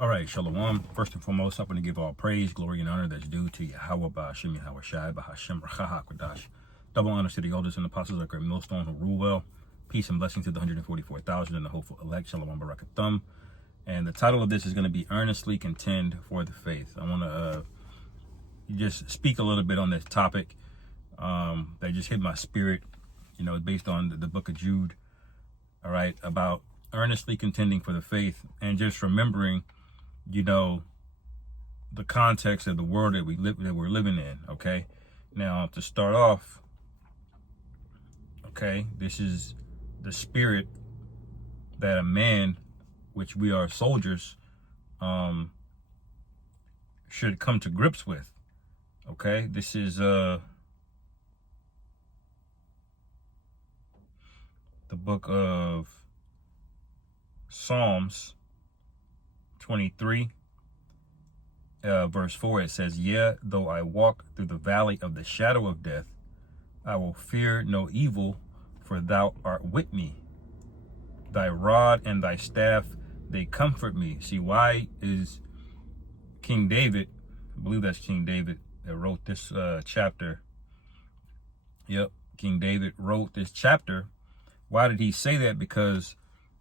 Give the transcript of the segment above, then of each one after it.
All right, Shalom. First and foremost, I want to give all praise, glory, and honor that's due to Yahweh, Ba'ashem, Yahweh Shai, Ba'ashem, Rachaha, Kodash. Double honor to the elders and apostles, like great millstone who rule well. Peace and blessing to the 144,000 and the hopeful elect. Shalom, Barakathum. And the title of this is going to be Earnestly Contend for the Faith. I want to just speak a little bit on this topic that just hit my spirit, based on the book of Jude, all right, about earnestly contending for the faith and just remembering the context of the world that we're living in. Okay, now to start off, okay, this is the spirit that a man, which we are soldiers, should come to grips with. Okay, this is the book of Psalms 23, verse 4. It says, "Yeah, though I walk through the valley of the shadow of death, I will fear no evil, for thou art with me. Thy rod and thy staff, they comfort me." See, why is King David, I believe that's King David that wrote this chapter. Yep, King David wrote this chapter. Why did he say that? Because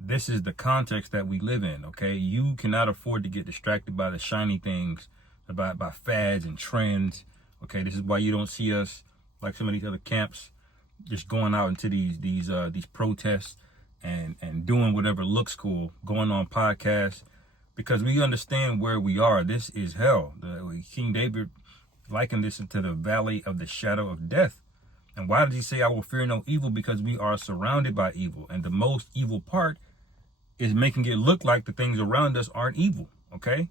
this is the context that we live in, okay? You cannot afford to get distracted by the shiny things, by fads and trends, okay? This is why you don't see us, like some of these other camps, just going out into these protests and doing whatever looks cool, going on podcasts, because we understand where we are. This is hell. King David likened this into the valley of the shadow of death. And why did he say, "I will fear no evil"? Because we are surrounded by evil. And the most evil part is making it look like the things around us aren't evil, okay?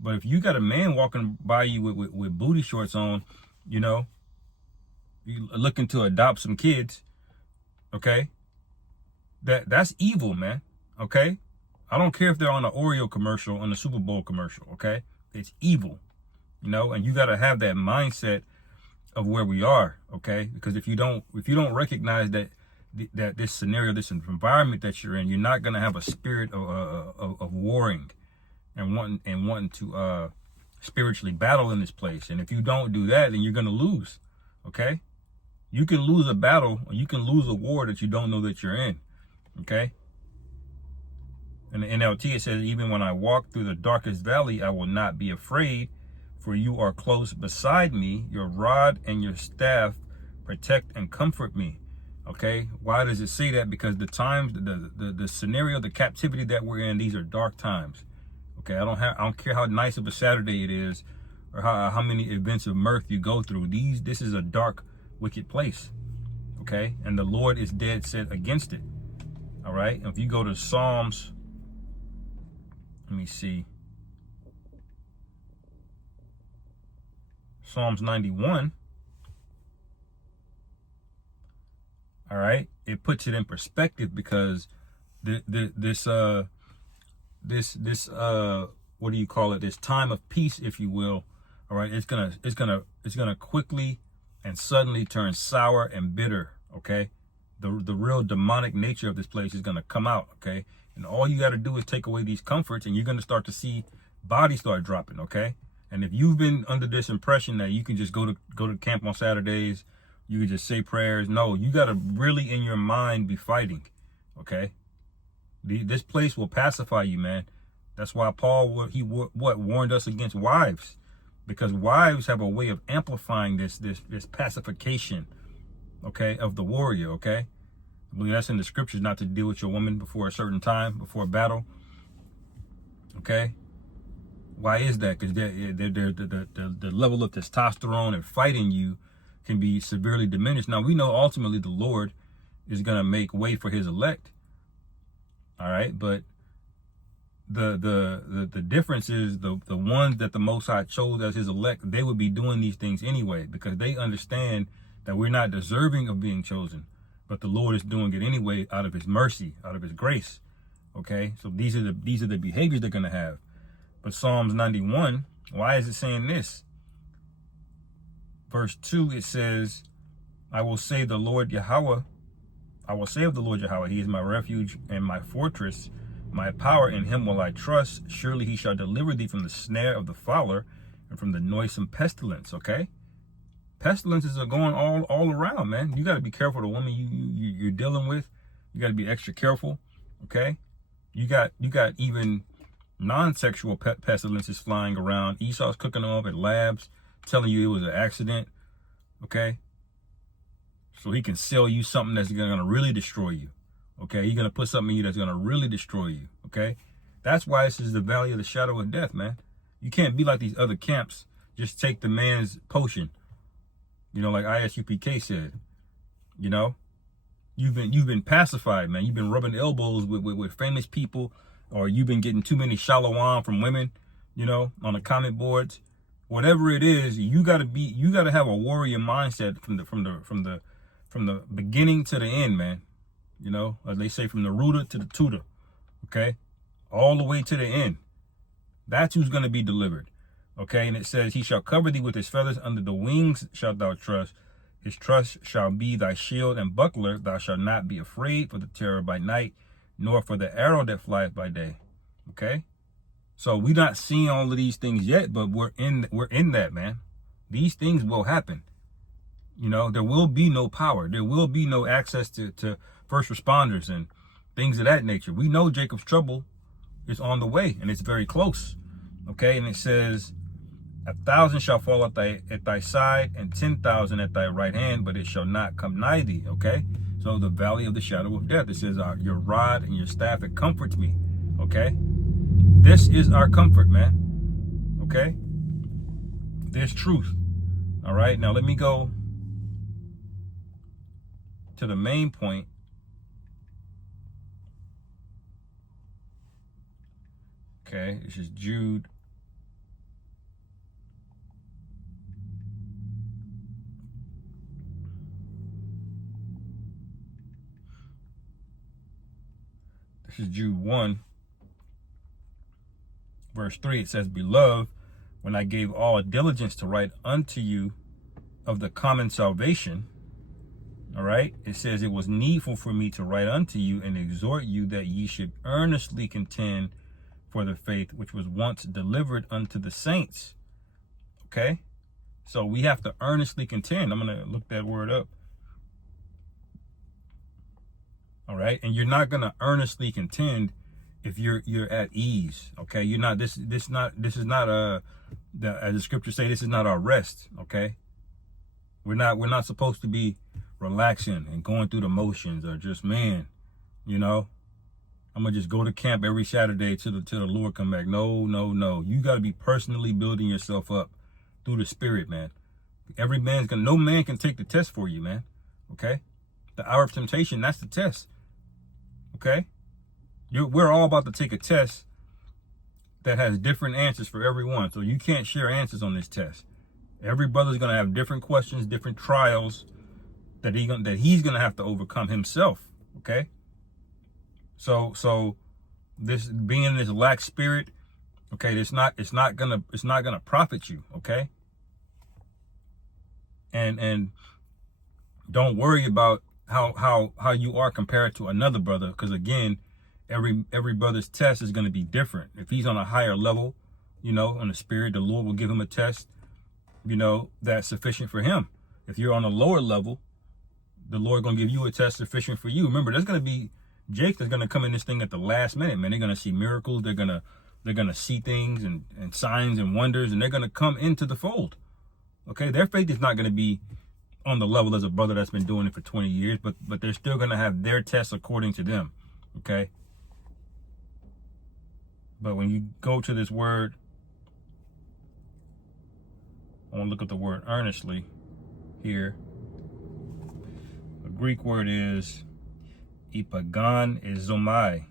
But if you got a man walking by you with booty shorts on, you looking to adopt some kids, okay? That's evil, man, okay? I don't care if they're on an Oreo commercial, on the Super Bowl commercial, okay? It's evil, and you got to have that mindset of where we are, okay? Because if you don't recognize that this scenario, this environment that you're in, you're not going to have a spirit of warring and wanting to spiritually battle in this place. And if you don't do that, then you're going to lose, okay? You can lose a battle, or you can lose a war that you don't know that you're in, okay? In the NLT, it says, "Even when I walk through the darkest valley, I will not be afraid, for you are close beside me. Your rod and your staff protect and comfort me." Okay, why does it say that? Because the times, the scenario, the captivity that we're in, these are dark times. Okay, I don't care how nice of a Saturday it is, or how many events of mirth you go through. This is a dark, wicked place. Okay, and the Lord is dead set against it. All right, if you go to Psalms, let me see, Psalms 91. All right, it puts it in perspective, because this what do you call it? This time of peace, if you will. All right, it's gonna quickly and suddenly turn sour and bitter. Okay, the real demonic nature of this place is gonna come out. Okay, and all you got to do is take away these comforts, and you're gonna start to see bodies start dropping. Okay, and if you've been under this impression that you can just go to camp on Saturdays, you can just say prayers. No, you got to really in your mind be fighting, okay? This place will pacify you, man. That's why Paul, warned us against wives, because wives have a way of amplifying this pacification, okay, of the warrior, okay? I believe that's in the scriptures, not to deal with your woman before a certain time, before a battle, okay? Why is that? Because the level of testosterone and fighting you can be severely diminished. Now, we know ultimately the Lord is going to make way for his elect. All right. But the difference is the ones that the Most High chose as his elect, they would be doing these things anyway, because they understand that we're not deserving of being chosen, but the Lord is doing it anyway out of his mercy, out of his grace. Okay. So these are the behaviors they're going to have. But Psalms 91, why is it saying this? Verse 2, it says, "I will say the Lord Yahweh, I will say of the Lord Yahweh, he is my refuge and my fortress, My power, in him will I trust. Surely he shall deliver thee from the snare of the fowler and from the noisome pestilence. Okay, pestilences are going all around, man. You got to be careful. The woman you're dealing with, you got to be extra careful. Okay, you got even non-sexual pestilences flying around. Esau's cooking them up at labs, telling you it was an accident. Okay, so he can sell you something that's going to really destroy you. Okay, he's going to put something in you that's going to really destroy you. Okay, that's why this is the valley of the shadow of death, man. You can't be like these other camps. Just take the man's potion. You know, like ISUPK said. You know, you've been pacified, man. You've been rubbing elbows with famous people, or you've been getting too many shalom from women. You know, on the comment boards. Whatever it is, you got to have a warrior mindset from the beginning to the end, man. You know, as they say, from the rooter to the tutor. Okay, all the way to the end. That's who's going to be delivered. Okay, and it says, he shall cover thee with his feathers, under the wings shalt thou trust. His trust shall be thy shield and buckler. Thou shalt not be afraid for the terror by night, nor for the arrow that flieth by day. Okay, so we're not seeing all of these things yet, but we're in that, man. These things will happen. You know, there will be no power. There will be no access to first responders and things of that nature. We know Jacob's trouble is on the way, and it's very close. Okay, and it says, 1,000 shall fall at thy side, and 10,000 at thy right hand, but it shall not come nigh thee. Okay, so the valley of the shadow of death. It says, your rod and your staff, it comforts me. Okay, this is our comfort, man. Okay, there's truth. All right, now let me go to the main point. Okay, this is Jude. This is Jude 1, verse 3. It says, Beloved, when I gave all diligence to write unto you of the common salvation, all right, it says, it was needful for me to write unto you and exhort you that ye should earnestly contend for the faith which was once delivered unto the saints. Okay, so we have to earnestly contend. I'm going to look that word up. All right, and you're not going to earnestly contend if you're at ease. Okay, you're not. This is not as the scriptures say, this is not our rest. Okay, we're not supposed to be relaxing and going through the motions, or just, man, you know, I'm gonna just go to camp every Saturday till the Lord come back. No. You got to be personally building yourself up through the Spirit, man. No man can take the test for you, man. Okay, the hour of temptation, that's the test. Okay, we're all about to take a test that has different answers for everyone. So you can't share answers on this test. Every brother's gonna have different questions, different trials that he's gonna have to overcome himself. Okay. So this being this lax spirit, okay, it's not gonna profit you. Okay. And don't worry about how you are compared to another brother, because again, every brother's test is going to be different. If he's on a higher level, you know, on the spirit, the Lord will give him a test, you know, that's sufficient for him. If you're on a lower level, the Lord going to give you a test sufficient for you. Remember, there's going to be Jake that's going to come in this thing at the last minute, man. They're going to see miracles. They're going to see things and signs and wonders, and they're going to come into the fold. Okay, their faith is not going to be on the level as a brother that's been doing it for 20 years, but they're still going to have their tests according to them. Okay. But when you go to this word, I want to look at the word earnestly here. The Greek word is ipaganizomai.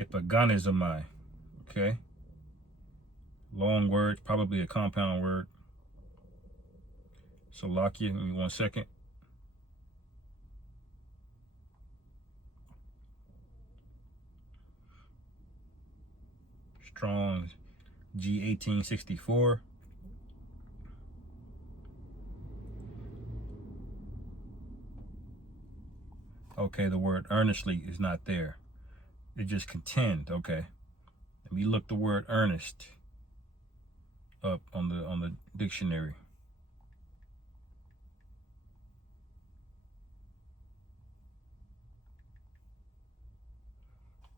Ipaganizomai. Okay. Long word, probably a compound word. Salakia, give me 1 second. Strong's G1864. Okay, the word earnestly is not there. It just contend. Okay. Let me look the word earnest up on the dictionary.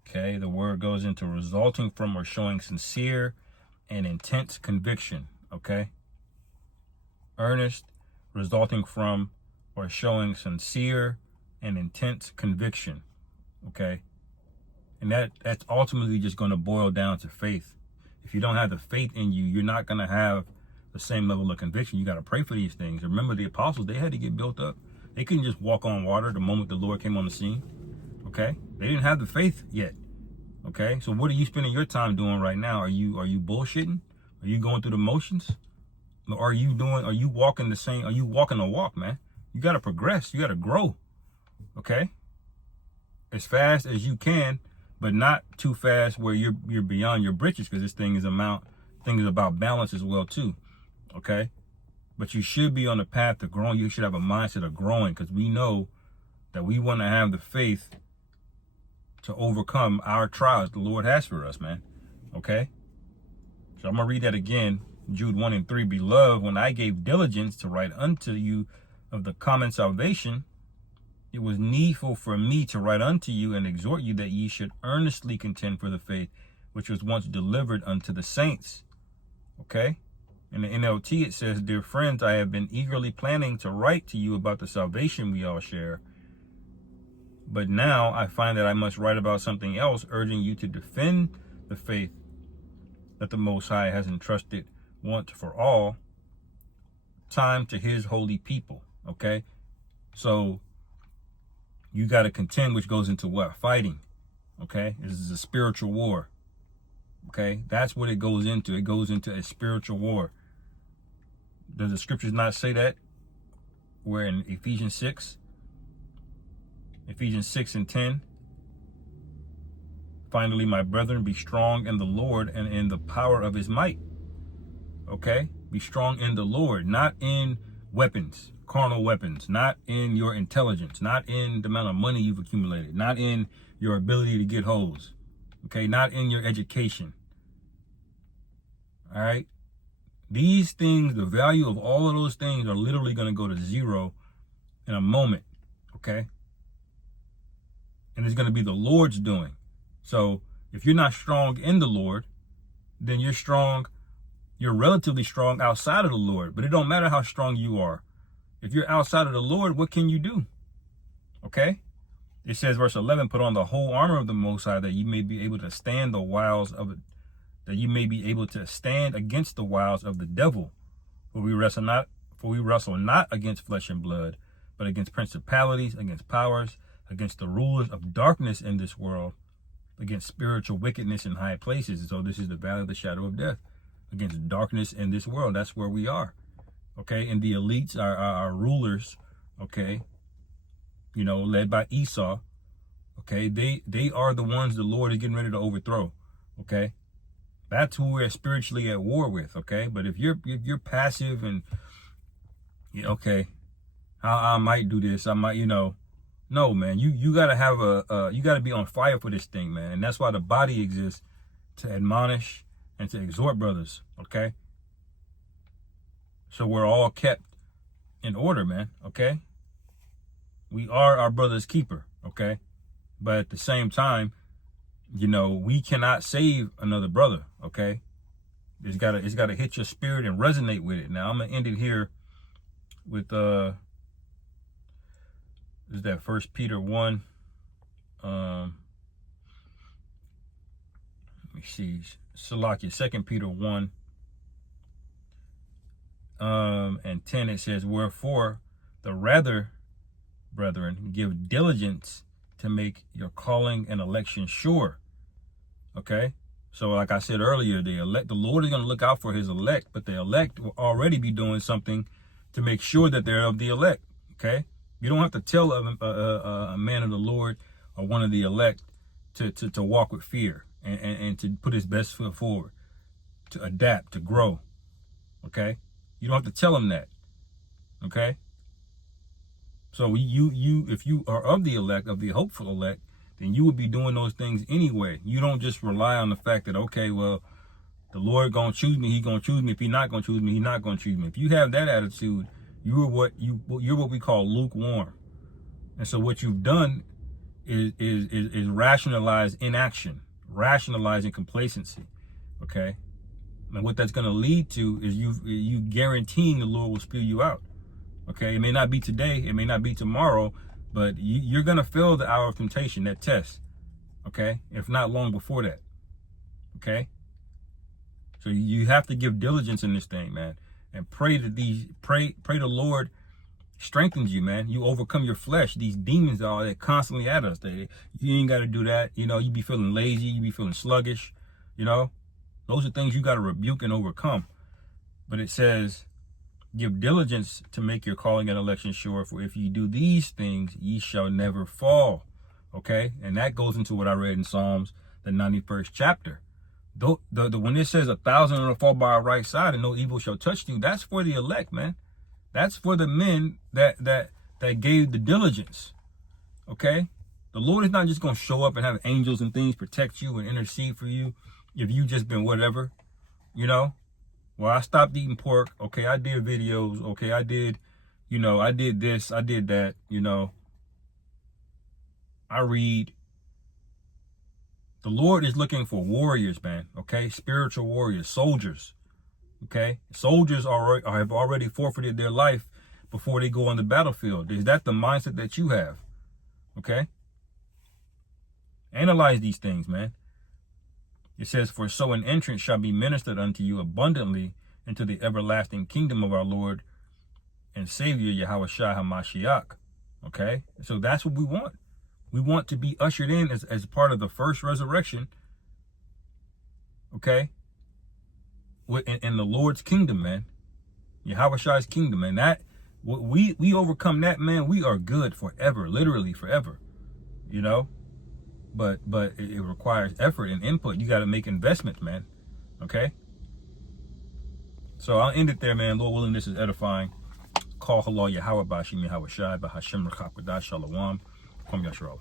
Okay, the word goes into resulting from or showing sincere and intense conviction. Okay. Earnest, resulting from or showing sincere and intense conviction. Okay. And that's ultimately just going to boil down to faith. If you don't have the faith in you, you're not going to have the same level of conviction. You got to pray for these things. Remember, the apostles, they had to get built up. They couldn't just walk on water the moment the Lord came on the scene. Okay. They didn't have the faith yet. Okay. So what are you spending your time doing right now? Are you bullshitting? Are you going through the motions? Are you walking a walk, man? You got to progress. You got to grow. Okay. As fast as you can, but not too fast where you're beyond your britches, because this thing is about balance as well too. Okay. But you should be on the path to growing. You should have a mindset of growing, because we know that we want to have the faith to overcome our trials the Lord has for us, man. Okay. So I'm going to read that again. Jude 1 and 3, Beloved, when I gave diligence to write unto you of the common salvation, it was needful for me to write unto you and exhort you that ye should earnestly contend for the faith which was once delivered unto the saints. Okay. In the NLT, it says, Dear friends, I have been eagerly planning to write to you about the salvation we all share. But now I find that I must write about something else, urging you to defend the faith that the Most High has entrusted once for all time to his holy people. Okay. So you got to contend, which goes into what? Fighting. Okay. This is a spiritual war. Okay. That's what it goes into. It goes into a spiritual war. Does the scriptures not say that? We're in Ephesians 6 and 10. Finally, my brethren, be strong in the Lord and in the power of his might. Okay. Be strong in the Lord, not in weapons, carnal weapons, not in your intelligence, not in the amount of money you've accumulated, not in your ability to get hoes. Okay. Not in your education. All right. These things, the value of all of those things are literally going to go to zero in a moment. Okay. And it's going to be the Lord's doing. So if you're not strong in the Lord, then you're relatively strong outside of the Lord. But it don't matter how strong you are. If you're outside of the Lord, what can you do? Okay. It says, verse 11, put on the whole armor of the Most High, that you may be able to stand against the wiles of the devil. For we wrestle not against flesh and blood, but against principalities, against powers, against the rulers of darkness in this world, against spiritual wickedness in high places. So this is the valley of the shadow of death, against darkness in this world. That's where we are. Okay. And the elites, our rulers, okay, led by Esau. Okay. They are the ones the Lord is getting ready to overthrow. Okay. That's who we're spiritually at war with. Okay. But if you're passive and, okay, I might do this, I might, no, man, you got to have you got to be on fire for this thing, man. And that's why the body exists, to admonish and to exhort brothers. Okay. So we're all kept in order, man. Okay. We are our brother's keeper. Okay. But at the same time, we cannot save another brother. Okay. It's gotta hit your spirit and resonate with it. Now I'm going to end it here with, is that 1 Peter 1? Let me see. Salakia, 2 Peter 1 and 10. It says, wherefore the rather, brethren, give diligence to make your calling and election sure. Okay. So like I said earlier, the Lord is going to look out for his elect, but the elect will already be doing something to make sure that they're of the elect. Okay. You don't have to tell a man of the Lord or one of the elect to walk with fear and to put his best foot forward, to adapt, to grow. Okay. You don't have to tell him that. Okay. So if you are of the elect, of the hopeful elect, then you would be doing those things anyway. You don't just rely on the fact that, okay, well, the Lord gonna choose me, he gonna choose me. If he not gonna choose me, he not gonna choose me. If you have that attitude, you're what we call lukewarm. And so what you've done is rationalize inaction, rationalizing complacency. Okay? And what that's gonna lead to is you guaranteeing the Lord will spew you out. Okay, it may not be today, it may not be tomorrow, but you're gonna fail the hour of temptation, that test. Okay, if not long before that. Okay, so you have to give diligence in this thing, man, and pray that pray the Lord strengthens you, man. You overcome your flesh. These demons are constantly at us. You ain't got to do that. You know, you be feeling lazy, you be feeling sluggish. You know, those are things you got to rebuke and overcome. But it says, give diligence to make your calling and election sure, for if you do these things, ye shall never fall. Okay? And that goes into what I read in Psalms, the 91st chapter. When it says 1,000 will fall by our right side and no evil shall touch you, that's for the elect, man. That's for the men that gave the diligence. Okay? The Lord is not just going to show up and have angels and things protect you and intercede for you if you just been whatever, you know? Well, I stopped eating pork. Okay, I did videos. Okay, I did this, I did that, you know. I read. The Lord is looking for warriors, man. Okay, spiritual warriors, soldiers. Okay, soldiers have already forfeited their life before they go on the battlefield. Is that the mindset that you have? Okay, analyze these things, man. It says, for so an entrance shall be ministered unto you abundantly into the everlasting kingdom of our Lord and Savior, Yahushua HaMashiach. Okay, so that's what we want. We want to be ushered in as part of the first resurrection. Okay, in the Lord's kingdom, man. Yahushua's kingdom, man. That we overcome that, man. We are good forever, literally forever. You know. But it requires effort and input. You got to make investments, man. Okay? So I'll end it there, man. Lord willing, this is edifying. Call halal Yahweh Bashim Yahweh Shai Bahashim Rakhakwadash Shalom. Kwam Yasharallah.